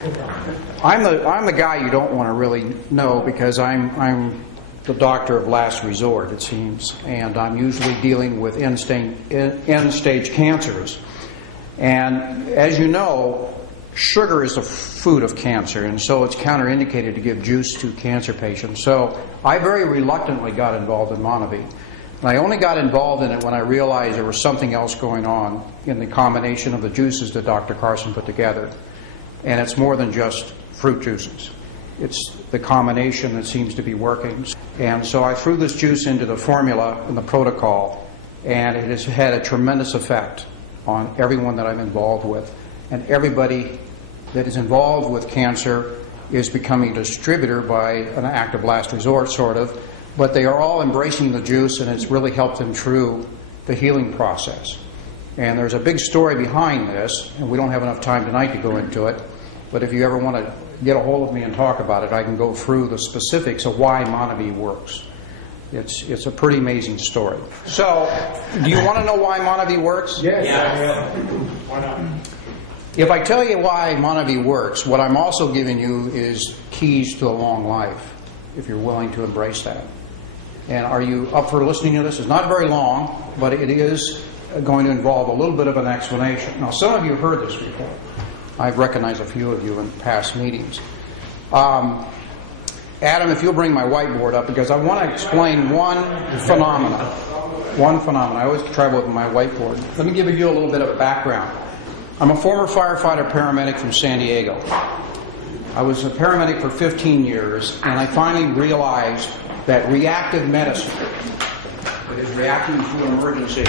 I'm the guy you don't want to really know because I'm the doctor of last resort, it seems, and I'm usually dealing with end-stage cancers. And as you know, sugar is the food of cancer, and so it's counterindicated to give juice to cancer patients. So I very reluctantly got involved in Monavie. And I only got involved in it when I realized there was something else going on in the combination of the juices that Dr. Carson put together. And it's more than just fruit juices. It's the combination that seems to be working. And so I threw this juice into the formula and the protocol, and it has had a tremendous effect on everyone that I'm involved with. And everybody that is involved with cancer is becoming a distributor by an act of last resort, sort of. But they are all embracing the juice, and it's really helped them through the healing process. And there's a big story behind this, and we don't have enough time tonight to go into it. But if you ever want to get a hold of me and talk about it, I can go through the specifics of why Monavie works. It's a pretty amazing story. So, do you want to know why Monavie works? Yes. Yeah. Why not? If I tell you why Monavie works, what I'm also giving you is keys to a long life, if you're willing to embrace that. And are you up for listening to this? It's not very long, but it is going to involve a little bit of an explanation. Now, some of you have heard this before. I've recognized a few of you in past meetings. Adam, if you'll bring my whiteboard up, because I want to explain one phenomenon. I always travel with my whiteboard. Let me give you a little bit of a background. I'm a former firefighter paramedic from San Diego. I was a paramedic for 15 years, and I finally realized that reactive medicine, that is reacting to an emergency,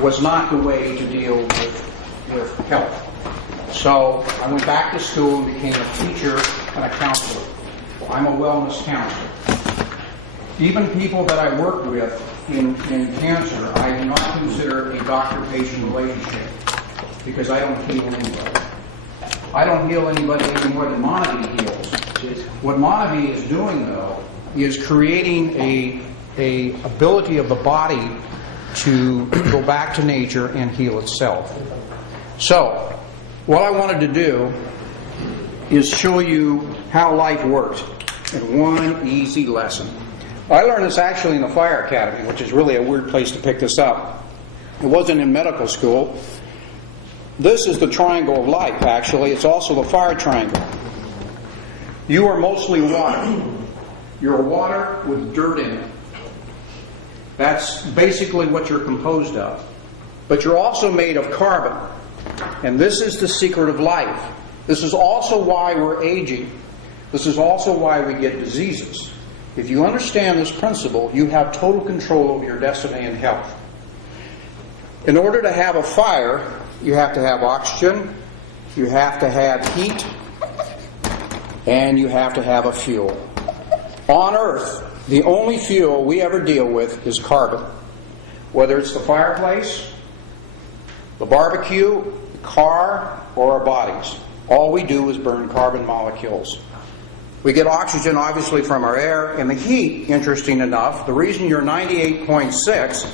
was not the way to deal with health. So I went back to school and became a teacher and a counselor. I'm a wellness counselor. Even people that I work with in cancer, I do not consider a doctor-patient relationship because I don't heal anybody. I don't heal anybody any more than Monavie heals. What Monavie is doing, though, is creating a ability of the body to go back to nature and heal itself. So, what I wanted to do is show you how life works in one easy lesson. I learned this actually in the Fire Academy, which is really a weird place to pick this up. It wasn't in medical school. This is the triangle of life, actually. It's also the fire triangle. You are mostly water. You're water with dirt in it. That's basically what you're composed of. But you're also made of carbon. And this is the secret of life. This is also why we're aging. This is also why we get diseases. If you understand this principle, you have total control over your destiny and health. In order to have a fire, you have to have oxygen, you have to have heat, and you have to have a fuel. On Earth, the only fuel we ever deal with is carbon. Whether it's the fireplace, the barbecue, the car, or our bodies. All we do is burn carbon molecules. We get oxygen, obviously, from our air, and the heat, interesting enough, the reason you're 98.6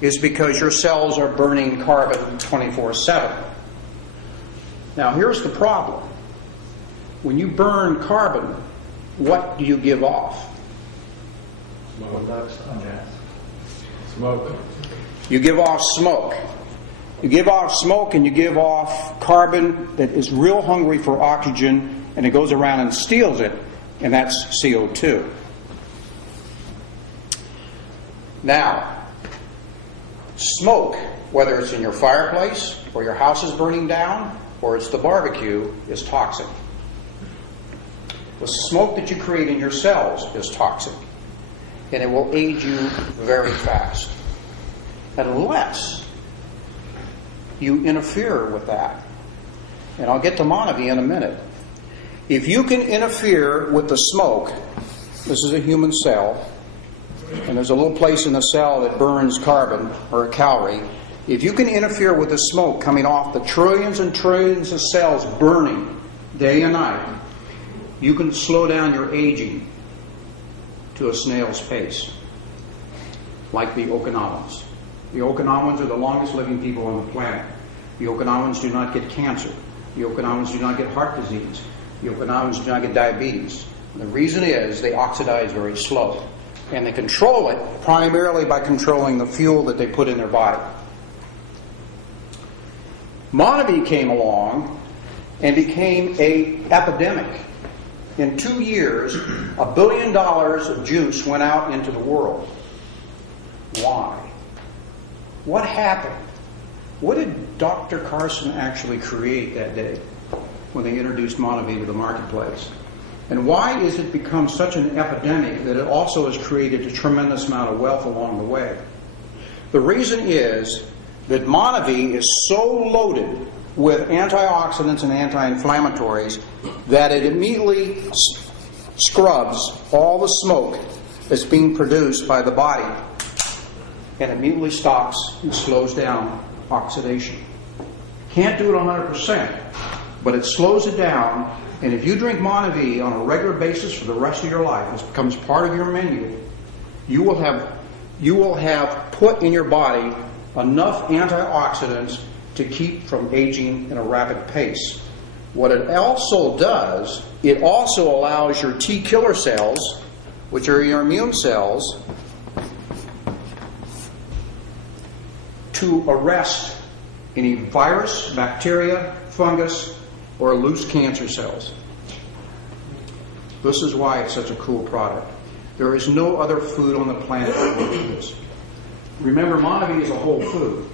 is because your cells are burning carbon 24/7. Now, here's the problem. When you burn carbon, what do you give off? Smoke. You give off smoke. You give off smoke and you give off carbon that is real hungry for oxygen, and it goes around and steals it, and that's CO2. Now, smoke, whether it's in your fireplace or your house is burning down or it's the barbecue, is toxic. The smoke that you create in your cells is toxic, and it will age you very fast unless you interfere with that. And I'll get to Monavie in a minute. If you can interfere with the smoke, this is a human cell, and there's a little place in the cell that burns carbon or a calorie. If you can interfere with the smoke coming off the trillions and trillions of cells burning day and night, you can slow down your aging to a snail's pace, like the Okinawans. The Okinawans are the longest living people on the planet. The Okinawans do not get cancer. The Okinawans do not get heart disease. The Okinawans do not get diabetes. And the reason is they oxidize very slow. And they control it primarily by controlling the fuel that they put in their body. Monavie came along and became an epidemic. In 2 years, $1 billion of juice went out into the world. Why? What happened? What did Dr. Carson actually create that day when they introduced Monavie to the marketplace? And why has it become such an epidemic that it also has created a tremendous amount of wealth along the way? The reason is that Monavie is so loaded with antioxidants and anti-inflammatories that it immediately scrubs all the smoke that's being produced by the body and immediately stops and slows down oxidation. Can't do it 100%, but it slows it down, and if you drink Monavie on a regular basis for the rest of your life, this becomes part of your menu, you will have put in your body enough antioxidants to keep from aging in a rapid pace. What it also does, it also allows your T killer cells, which are your immune cells, to arrest any virus, bacteria, fungus, or loose cancer cells. This is why it's such a cool product. There is no other food on the planet that works with this. Remember, Monavie is a whole food.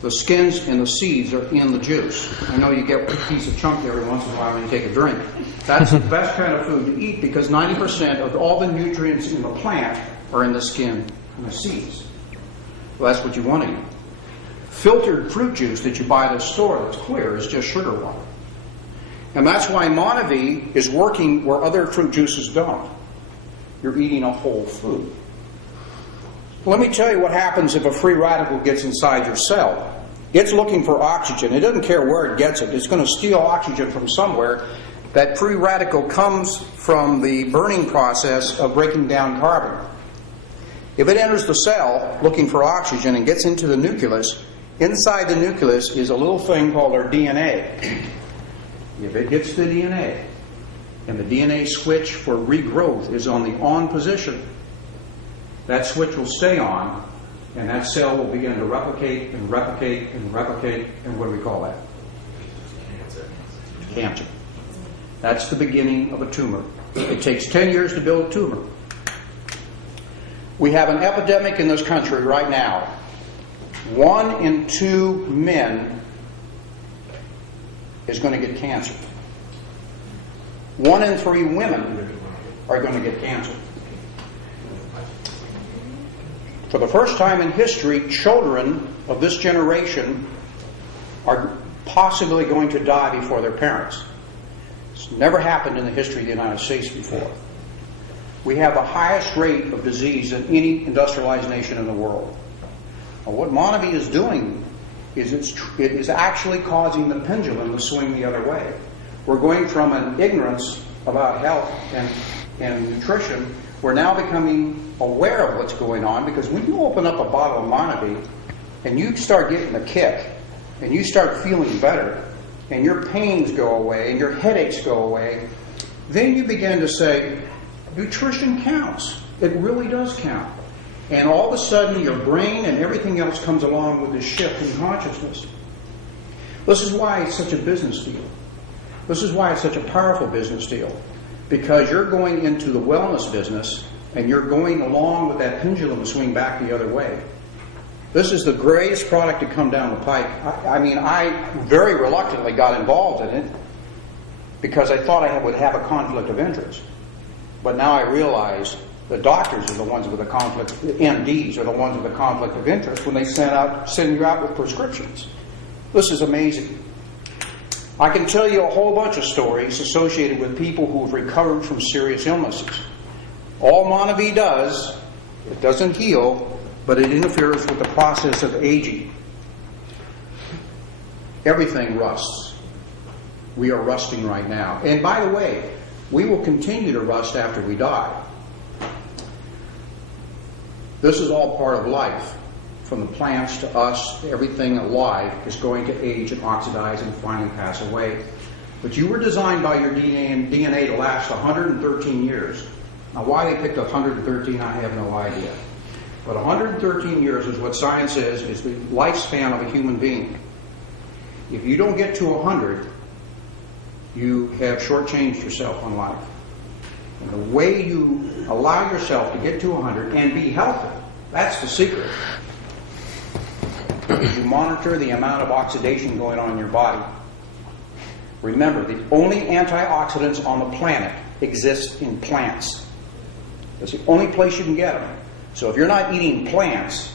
The skins and the seeds are in the juice. I know you get a piece of chunk every once in a while when you take a drink. That's the best kind of food to eat because 90% of all the nutrients in the plant are in the skin and the seeds. Well, that's what you want to eat. Filtered fruit juice that you buy at the store that's clear is just sugar water. And that's why Monavie is working where other fruit juices don't. You're eating a whole food. Let me tell you what happens if a free radical gets inside your cell. It's looking for oxygen. It doesn't care where it gets it. It's going to steal oxygen from somewhere. That free radical comes from the burning process of breaking down carbon. If it enters the cell looking for oxygen and gets into the nucleus, inside the nucleus is a little thing called our DNA. If it hits the DNA, and the DNA switch for regrowth is on the on position, that switch will stay on, and that cell will begin to replicate and replicate and replicate, and what do we call that? Cancer. That's the beginning of a tumor. It takes 10 years to build a tumor. We have an epidemic in this country right now. 1 in 2 men is going to get cancer. 1 in 3 women are going to get cancer. For the first time in history, children of this generation are possibly going to die before their parents. It's never happened in the history of the United States before. We have the highest rate of disease in any industrialized nation in the world. Now, what Monavie is doing is it is actually causing the pendulum to swing the other way. We're going from an ignorance about health and nutrition. We're now becoming aware of what's going on, because when you open up a bottle of Monavie and you start getting a kick and you start feeling better and your pains go away and your headaches go away, then you begin to say, nutrition counts. It really does count. And all of a sudden your brain and everything else comes along with this shift in consciousness. This is why it's such a business deal. This is why it's such a powerful business deal. Because you're going into the wellness business and you're going along with that pendulum swing back the other way. This is the greatest product to come down the pike. I very reluctantly got involved in it because I thought I would have a conflict of interest. But now I realize the doctors are the ones with the conflict, the MDs are the ones with the conflict of interest when they send you out with prescriptions. This is amazing. I can tell you a whole bunch of stories associated with people who have recovered from serious illnesses. All Monavie does, it doesn't heal, but it interferes with the process of aging. Everything rusts. We are rusting right now. And by the way, we will continue to rust after we die. This is all part of life. from the plants to us, everything alive is going to age and oxidize and finally pass away. But you were designed by your DNA to last 113 years. Now, why they picked 113, I have no idea. But 113 years is what science says is the lifespan of a human being. If you don't get to 100, you have shortchanged yourself on life. And the way you allow yourself to get to 100 and be healthy, that's the secret. Is you monitor the amount of oxidation going on in your body. Remember, the only antioxidants on the planet exist in plants. That's the only place you can get them. So if you're not eating plants,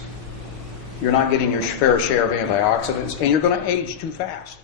you're not getting your fair share of antioxidants, and you're going to age too fast.